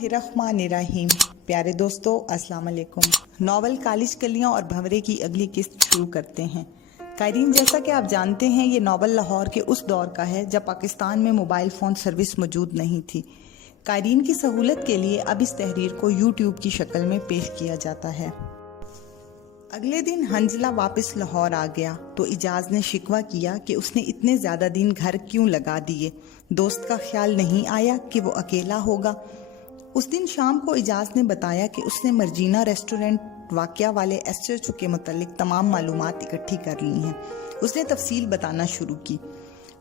बिस्मिल्लाहिर्रहमानिर्रहीम। प्यारे दोस्तों, अस्सलाम वालेकुम। नॉवल कालिज कलियां और भंवरे की अगली किस्त शुरू करते हैं। कायरीन, जैसा कि आप जानते हैं, ये नॉवल लाहौर के उस दौर का है जब पाकिस्तान में मोबाइल फ़ोन सर्विस मौजूद नहीं थी। कायरीन की सहूलत के लिए अब इस तहरीर को यूट्यूब की शक्ल में पेश किया जाता है। अगले दिन हंजला वापस लाहौर आ गया तो इजाज ने शिकवा किया कि उसने इतने ज़्यादा दिन घर क्यों लगा दिए। दोस्त का ख्याल नहीं आया कि वो अकेला होगा। उस दिन शाम को इजाज ने बताया कि उसने मर्जीना रेस्टोरेंट वाक़या वाले SHO के मुतालिक तमाम मालूमात इकट्ठी कर ली हैं। उसने तफसील बताना शुरू की।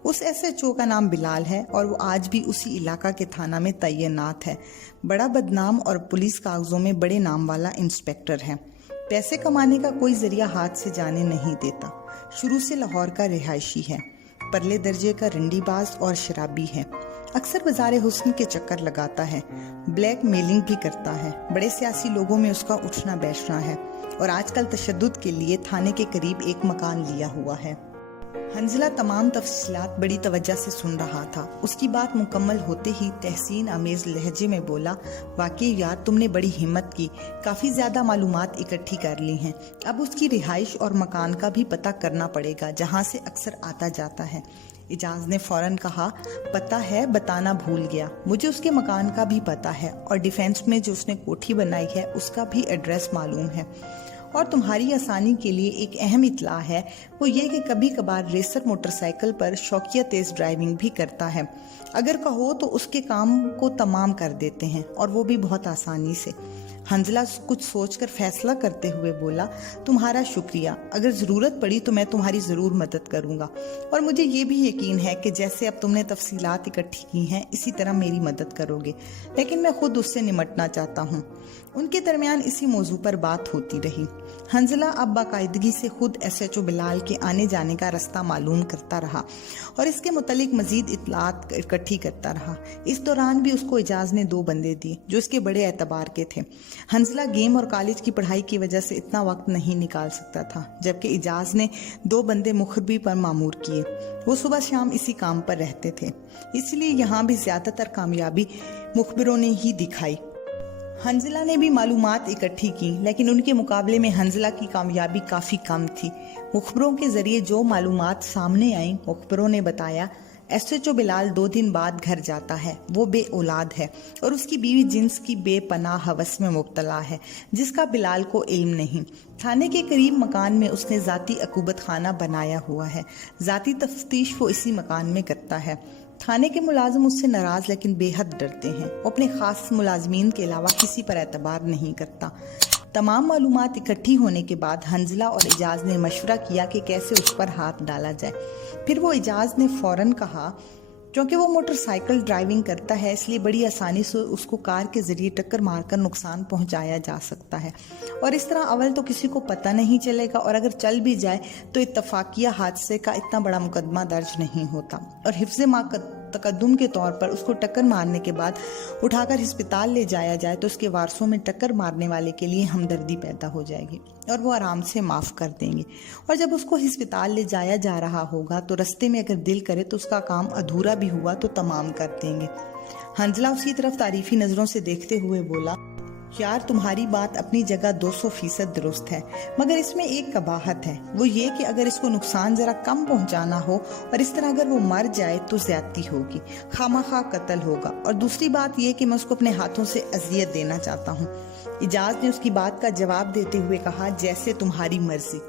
उस SHO का नाम बिलाल है और वो आज भी उसी इलाका के थाना में तैनात है। बड़ा बदनाम और पुलिस कागजों में बड़े नाम वाला इंस्पेक्टर है। पैसे कमाने का कोई जरिया हाथ से जाने नहीं देता। शुरू से लाहौर का रिहायशी है। परले दर्जे का रंडीबाज और शराबी है। अक्सर बाज़ार हुस्न के चक्कर लगाता है। ब्लैक मेलिंग भी करता है। बड़े सियासी लोगों में उसका उठना बैठना है और आजकल तशद्दुद के लिए थाने के करीब एक मकान लिया हुआ है। हंजला तमाम तफसीलात बड़ी तवज्जो से सुन रहा था। उसकी बात मुकम्मल होते ही तहसीन आमेज लहजे में बोला, वाकई यार तुमने बड़ी हिम्मत की, काफ़ी ज़्यादा मालूमात इकट्ठी कर ली हैं। अब उसकी रिहाइश और मकान का भी पता करना पड़ेगा जहाँ से अक्सर आता जाता है। इजाज ने फौरन कहा, पता है, बताना भूल गया। मुझे उसके मकान का भी पता है और डिफेंस में जो उसने कोठी बनाई है उसका भी एड्रेस मालूम है। और तुम्हारी आसानी के लिए एक अहम इत्तला है, वो ये कि कभी कभार रेसर मोटरसाइकिल पर शौकिया तेज ड्राइविंग भी करता है। अगर कहो तो उसके काम को तमाम कर देते हैं और वो भी बहुत आसानी से। हंजला कुछ सोचकर फैसला करते हुए बोला, तुम्हारा शुक्रिया। अगर ज़रूरत पड़ी तो मैं तुम्हारी ज़रूर मदद करूँगा और मुझे ये भी यकीन है कि जैसे अब तुमने तफसीलात इकट्ठी की हैं इसी तरह मेरी मदद करोगे। लेकिन मैं खुद उससे निमटना चाहता हूँ। उनके दरमियान इसी मौजू पर बात होती रही। हंजला अब बाकायदगी से खुद SHO बिलाल के आने जाने का रास्ता मालूम करता रहा और इसके मुतालिक मजीद इत्तलात इकट्ठी करता रहा। इस दौरान भी उसको इजाज ने 2 बंदे दिए जो इसके बड़े एतबार के थे। हंजला गेम और कॉलेज की पढ़ाई की वजह से इतना वक्त नहीं निकाल सकता था, जबकि इजाज ने 2 बंदे मुखबरी पर मामूर किए। वो सुबह शाम इसी काम पर रहते थे, इसलिए यहाँ भी ज़्यादातर कामयाबी मुखबिरों ने ही दिखाई। हंजला ने भी मालूमात इकट्ठी की, लेकिन उनके मुकाबले में हंजला की कामयाबी काफ़ी कम थी। मुखबरों के ज़रिए जो मालूमात सामने आई, मुखबरों ने बताया SHO बिलाल 2 दिन बाद घर जाता है। वो बे औलाद है और उसकी बीवी जिन्स की बेपनाह हवस में मुब्तला है, जिसका बिलाल को इल्म नहीं। थाने के करीब मकान में उसने ज़ाती अकूबत खाना बनाया हुआ है। ज़ाती तफ्तीश वो इसी मकान में करता है। थाने के मुलाजिम उससे नाराज़ लेकिन बेहद डरते हैं। वो अपने ख़ास मुलाजमीन के अलावा किसी पर एतबार नहीं करता। तमाम मालूमात इकट्ठी होने के बाद हंजला और इजाज ने मशवरा किया कि कैसे उस पर हाथ डाला जाए। फिर वो इजाज ने फ़ौरन कहा, क्योंकि वो मोटरसाइकिल ड्राइविंग करता है इसलिए बड़ी आसानी से उसको कार के ज़रिए टक्कर मारकर नुकसान पहुंचाया जा सकता है और इस तरह अवल तो किसी को पता नहीं चलेगा और अगर चल भी जाए तो इत्तफाकिया हादसे का इतना बड़ा मुकदमा दर्ज नहीं होता और हिफ्ज़ मा तकद्दुम के तौर पर उसको टक्कर मारने के बाद उठाकर अस्पताल ले जाया जाए तो उसके वारसों में टक्कर मारने वाले के लिए हमदर्दी पैदा हो जाएगी और वो आराम से माफ़ कर देंगे। और जब उसको अस्पताल ले जाया जा रहा होगा तो रास्ते में अगर दिल करे तो उसका काम अधूरा भी हुआ तो तमाम कर देंगे। हंजला उसकी तरफ तारीफी नज़रों से देखते हुए बोला, यार तुम्हारी बात अपनी जगह 200% दुरुस्त है, मगर इसमें एक कबाहत है। वो ये कि अगर इसको नुकसान ज़रा कम पहुंचाना हो और इस तरह अगर वो मर जाए तो ज़्यादती होगी, खामखा कत्ल होगा। और दूसरी बात ये कि मैं उसको अपने हाथों से अजियत देना चाहता हूँ। इजाज ने उसकी बात का जवाब देते हुए कहा, जैसे तुम्हारी मर्जी।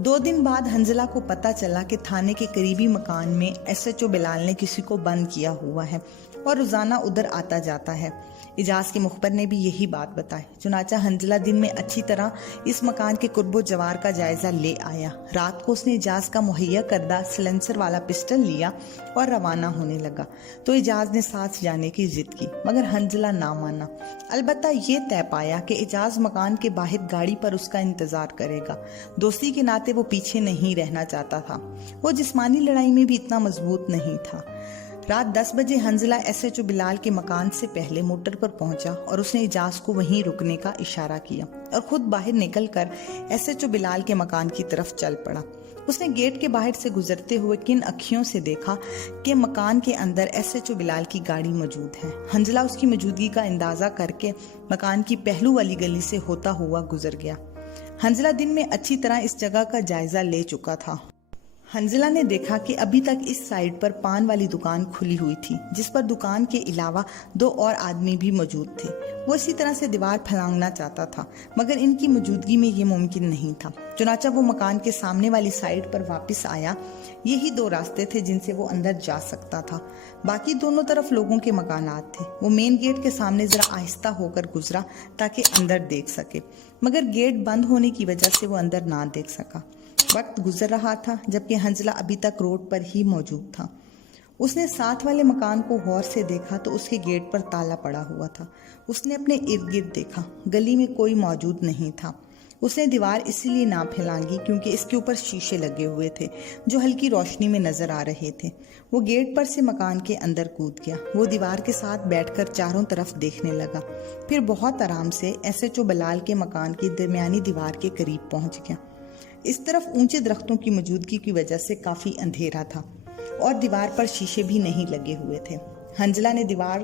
2 दिन बाद हंजला को पता चला कि थाने के करीबी मकान में SHO बिलाल ने किसी को बंद किया हुआ है और रोज़ाना उधर आता जाता है। इजाज के मुखबर ने भी यही बात बताई। चुनाचा हंजला दिन में अच्छी तरह इस मकान के कुर्बो जवार का जायजा ले आया। रात को उसने इजाज का मुहैया करदा सिलेंसर वाला पिस्टल लिया और रवाना होने लगा तो इजाज ने साथ जाने की जिद की, मगर हंजला ना माना। अलबत्ता ये तय पाया कि इजाज मकान के बाहर गाड़ी पर उसका इंतजार करेगा। दोस्ती के नाते वो पीछे नहीं रहना चाहता था। वो जिस्मानी लड़ाई में भी इतना मजबूत नहीं था। रात 10 बजे हंजला SHO बिलाल के मकान से पहले मोटर पर पहुंचा और उसने इजाज को वहीं रुकने का इशारा किया और खुद बाहर निकलकर SHO बिलाल के मकान की तरफ चल पड़ा। اس نے گیٹ کے باہر سے گزرتے ہوئے کن اکھیوں سے دیکھا کہ مکان کے اندر SHO بلال کی گاڑی موجود ہے۔ حنزلہ اس کی موجودگی کا اندازہ کر کے مکان کی پہلو والی گلی سے ہوتا ہوا گزر گیا۔ حنزلہ دن میں اچھی طرح اس جگہ کا جائزہ لے چکا تھا۔ حنزلہ نے دیکھا کہ ابھی تک اس سائڈ پر پان والی دکان کھلی ہوئی تھی، جس پر دکان کے علاوہ 2 اور آدمی بھی موجود تھے۔ وہ اسی طرح سے دیوار پھلانگنا چاہتا تھا، مگر ان کی موجودگی میں یہ ممکن نہیں تھا۔ چنانچہ وہ مکان کے سامنے والی سائڈ پر واپس آیا۔ یہی 2 راستے تھے جن سے وہ اندر جا سکتا تھا، باقی دونوں طرف لوگوں کے مکانات تھے۔ وہ مین گیٹ کے سامنے ذرا آہستہ ہو کر گزرا تاکہ اندر دیکھ سکے، مگر گیٹ بند ہونے کی وجہ سے وہ اندر نہ دیکھ سکا۔ وقت گزر رہا تھا جبکہ حنزلہ ابھی تک روڈ پر ہی موجود تھا۔ اس نے ساتھ والے مکان کو غور سے دیکھا تو اس کے گیٹ پر تالا پڑا ہوا تھا۔ اس نے اپنے ارد گرد دیکھا، گلی میں کوئی موجود نہیں تھا۔ اس نے دیوار اسی لیے نہ پھیلانگی کیونکہ اس کے اوپر شیشے لگے ہوئے تھے جو ہلکی روشنی میں نظر آ رہے تھے۔ وہ گیٹ پر سے مکان کے اندر کود گیا۔ وہ دیوار کے ساتھ بیٹھ کر چاروں طرف دیکھنے لگا، پھر بہت آرام سے SHO بلال کے مکان کی درمیانی دیوار کے قریب پہنچ گیا۔ اس طرف اونچے درختوں کی موجودگی کی وجہ سے کافی اندھیرا تھا اور دیوار پر شیشے بھی نہیں لگے ہوئے تھے۔ حنزلہ نے دیوار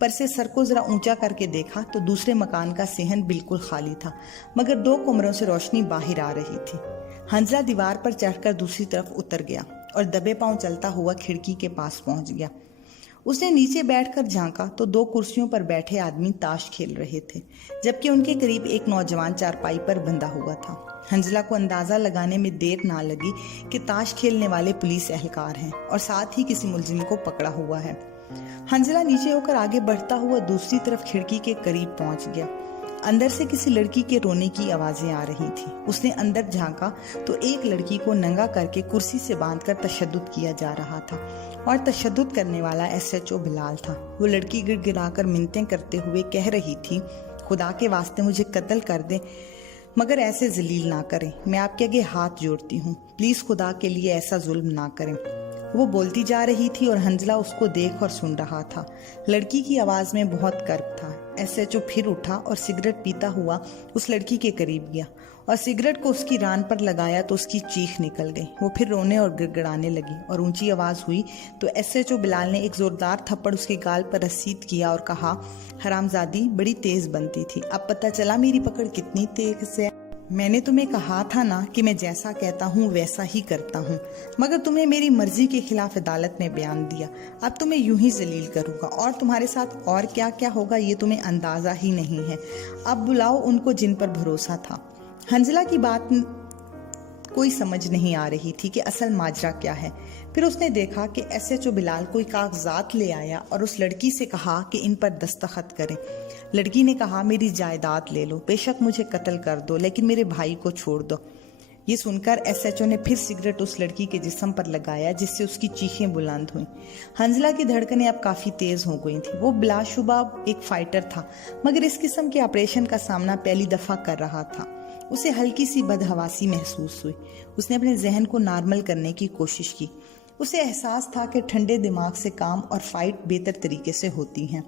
پر سے سر کو ذرا اونچا کر کے دیکھا تو دوسرے مکان کا صحن بالکل خالی تھا، مگر 2 کمروں سے روشنی باہر آ رہی تھی۔ حنزلہ دیوار پر چڑھ کر دوسری طرف اتر گیا اور دبے پاؤں چلتا ہوا کھڑکی کے پاس پہنچ گیا۔ اس نے نیچے بیٹھ کر جھانکا تو 2 کرسیوں پر بیٹھے آدمی تاش کھیل رہے تھے، جبکہ ان کے قریب ایک نوجوان چارپائی پر بندھا ہوا تھا۔ حنزلہ کو اندازہ لگانے میں دیر نہ لگی کہ تاش کھیلنے والے پولیس اہلکار ہیں اور ساتھ ہی کسی ملزم کو پکڑا ہوا ہے۔ حنزلہ نیچے ہو کر آگے بڑھتا ہوا دوسری طرف کھڑکی کے قریب پہنچ گیا۔ اندر سے کسی لڑکی کے رونے کی آوازیں آ رہی تھی۔ اس نے اندر جھانکا تو ایک لڑکی کو ننگا کر کے کرسی سے باندھ کر تشدد کیا جا رہا تھا اور تشدد کرنے والا SHO بلال تھا۔ وہ لڑکی گڑ گڑا کر منتیں کرتے ہوئے کہہ رہی تھی، خدا کے واسطے مجھے قتل کر دیں مگر ایسے ذلیل نہ کریں، میں آپ کے آگے ہاتھ جوڑتی ہوں، پلیز خدا کے لیے ایسا ظلم نہ کریں۔ وہ بولتی جا رہی تھی اور حنزلہ اس کو دیکھ اور سن رہا تھا۔ لڑکی کی آواز میں بہت کرب تھا۔ SHO پھر اٹھا اور سگریٹ پیتا ہوا اس لڑکی کے قریب گیا اور سگریٹ کو اس کی ران پر لگایا تو اس کی چیخ نکل گئی۔ وہ پھر رونے اور گڑگڑانے لگی اور اونچی آواز ہوئی تو SHO بلال نے ایک زوردار تھپڑ اس کے گال پر رسید کیا اور کہا، حرامزادی بڑی تیز بنتی تھی، اب پتہ چلا میری پکڑ کتنی تیز ہے۔ میں نے تمہیں کہا تھا نا کہ میں جیسا کہتا ہوں ویسا ہی کرتا ہوں، مگر تمہیں میری مرضی کے خلاف عدالت میں بیان دیا، اب تمہیں یوں ہی ذلیل کروں گا اور تمہارے ساتھ اور کیا کیا ہوگا یہ تمہیں اندازہ ہی نہیں ہے۔ اب بلاؤ ان کو جن پر بھروسہ تھا۔ حنزلہ کی بات کوئی سمجھ نہیں آ رہی تھی کہ اصل ماجرا کیا ہے۔ پھر اس نے دیکھا کہ SHO بلال کوئی کاغذات لے آیا اور اس لڑکی سے کہا کہ ان پر دستخط کریں۔ لڑکی نے کہا، میری جائیداد لے لو، بے شک مجھے قتل کر دو لیکن میرے بھائی کو چھوڑ دو۔ یہ سن کر SHO نے پھر سگریٹ اس لڑکی کے جسم پر لگایا جس سے اس کی چیخیں بلند ہوئیں۔ حنزلہ کی دھڑکنیں اب کافی تیز ہو گئی تھیں۔ وہ بلا شبہ ایک فائٹر تھا، مگر اس قسم کے آپریشن کا سامنا پہلی دفعہ کر رہا تھا۔ اسے ہلکی سی بدحواسی محسوس ہوئی۔ اس نے اپنے ذہن کو نارمل کرنے کی کوشش کی۔ اسے احساس تھا کہ ٹھنڈے دماغ سے کام اور فائٹ بہتر طریقے سے ہوتی ہیں۔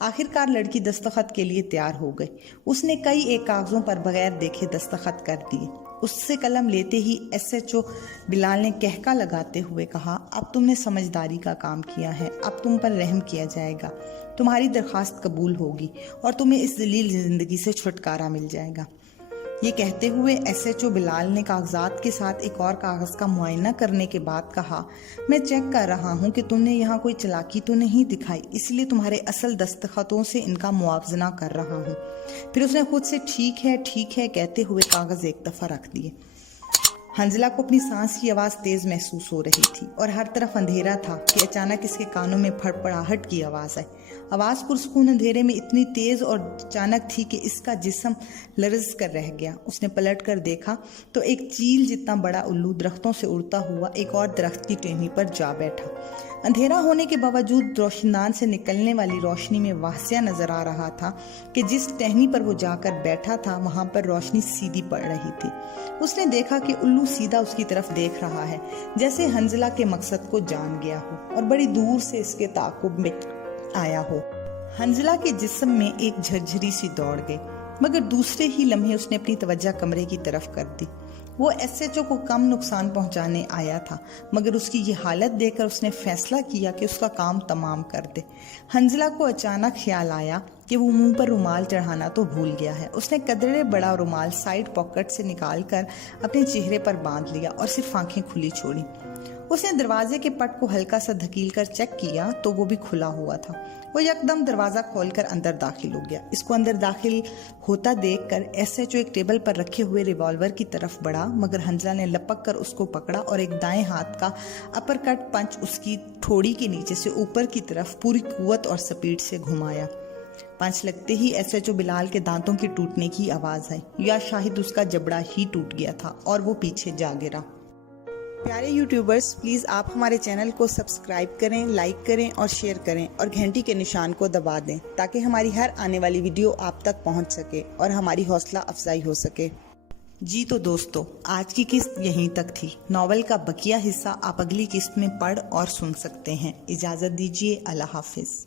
آخرکار لڑکی دستخط کے لیے تیار ہو گئی۔ اس نے کئی ایک کاغذوں پر بغیر دیکھے دستخط کر دیے۔ اس سے قلم لیتے ہی SHO بلال نے کہکا لگاتے ہوئے کہا، اب تم نے سمجھداری کا کام کیا ہے، اب تم پر رحم کیا جائے گا، تمہاری درخواست قبول ہوگی اور تمہیں اس ذلیل زندگی سے چھٹکارا مل جائے گا۔ یہ کہتے ہوئے SHO بلال نے کاغذات کے ساتھ ایک اور کاغذ کا معائنہ کرنے کے بعد کہا، میں چیک کر رہا ہوں کہ تم نے یہاں کوئی چلاکی تو نہیں دکھائی، اس لیے تمہارے اصل دستخطوں سے ان کا موازنہ کر رہا ہوں۔ پھر اس نے خود سے ٹھیک ہے کہتے ہوئے کاغذ ایک دفعہ رکھ دیے۔ حنزلہ کو اپنی سانس کی آواز تیز محسوس ہو رہی تھی اور ہر طرف اندھیرا تھا کہ اچانک اس کے کانوں میں پھڑپڑاہٹ کی آواز آئی۔ آواز پرسکون اندھیرے میں اتنی تیز اور اچانک تھی کہ اس کا جسم لرز کر رہ گیا۔ اس نے پلٹ کر دیکھا تو ایک چیل جتنا بڑا الو درختوں سے اڑتا ہوا ایک اور درخت کی ٹہنی پر جا بیٹھا۔ اندھیرا ہونے کے باوجود روشندان سے نکلنے والی روشنی میں واضح نظر آ رہا تھا کہ جس ٹہنی پر وہ جا کر بیٹھا تھا وہاں پر روشنی سیدھی پڑ رہی تھی۔ اس نے دیکھا کہ الو سیدھا اس کی طرف دیکھ رہا ہے، جیسے حنزلہ کے مقصد کو جان گیا ہو اور بڑی دور سے اس کے تعاقب میں آیا ہو۔ حنزلہ کے جسم میں ایک جھرجھری سی دوڑ گئی، مگر دوسرے ہی لمحے اس نے اپنی توجہ کمرے کی طرف کر دی۔ वो SHO को कम नुकसान पहुंचाने आया था, मगर उसकी ये हालत देखकर उसने फैसला किया कि उसका काम तमाम कर दे। हंजला को अचानक ख्याल आया कि वो मुंह पर रुमाल चढ़ाना तो भूल गया है। उसने कदरे बड़ा रुमाल साइड पॉकेट से निकालकर अपने चेहरे पर बांध लिया और सिर्फ आंखें खुली छोड़ी। उसने दरवाजे के पट को हल्का सा धकील कर चेक किया तो वो भी खुला हुआ था। वो यकदम दरवाजा खोलकर अंदर दाखिल हो गया। इसको अंदर दाखिल होता देखकर SHO एक टेबल पर रखे हुए रिवॉल्वर की तरफ बढ़ा, मगर हंजला ने लपक कर उसको पकड़ा और एक दाएं हाथ का अपरकट पंच उसकी ठोड़ी के नीचे से ऊपर की तरफ पूरी कुव्वत और स्पीड से घुमाया। पंच लगते ही SHO बिलाल के दांतों के टूटने की आवाज आई, या शायद उसका जबड़ा ही टूट गया था और वो पीछे जा गिरा। प्यारे यूट्यूबर्स, प्लीज़ आप हमारे चैनल को सब्सक्राइब करें, लाइक करें और शेयर करें और घंटी के निशान को दबा दें ताकि हमारी हर आने वाली वीडियो आप तक पहुंच सके और हमारी हौसला अफजाई हो सके। जी तो दोस्तों, आज की किस्त यहीं तक थी। नॉवल का बकिया हिस्सा आप अगली किस्त में पढ़ और सुन सकते हैं। इजाज़त दीजिए। अल्लाह हाफिज़।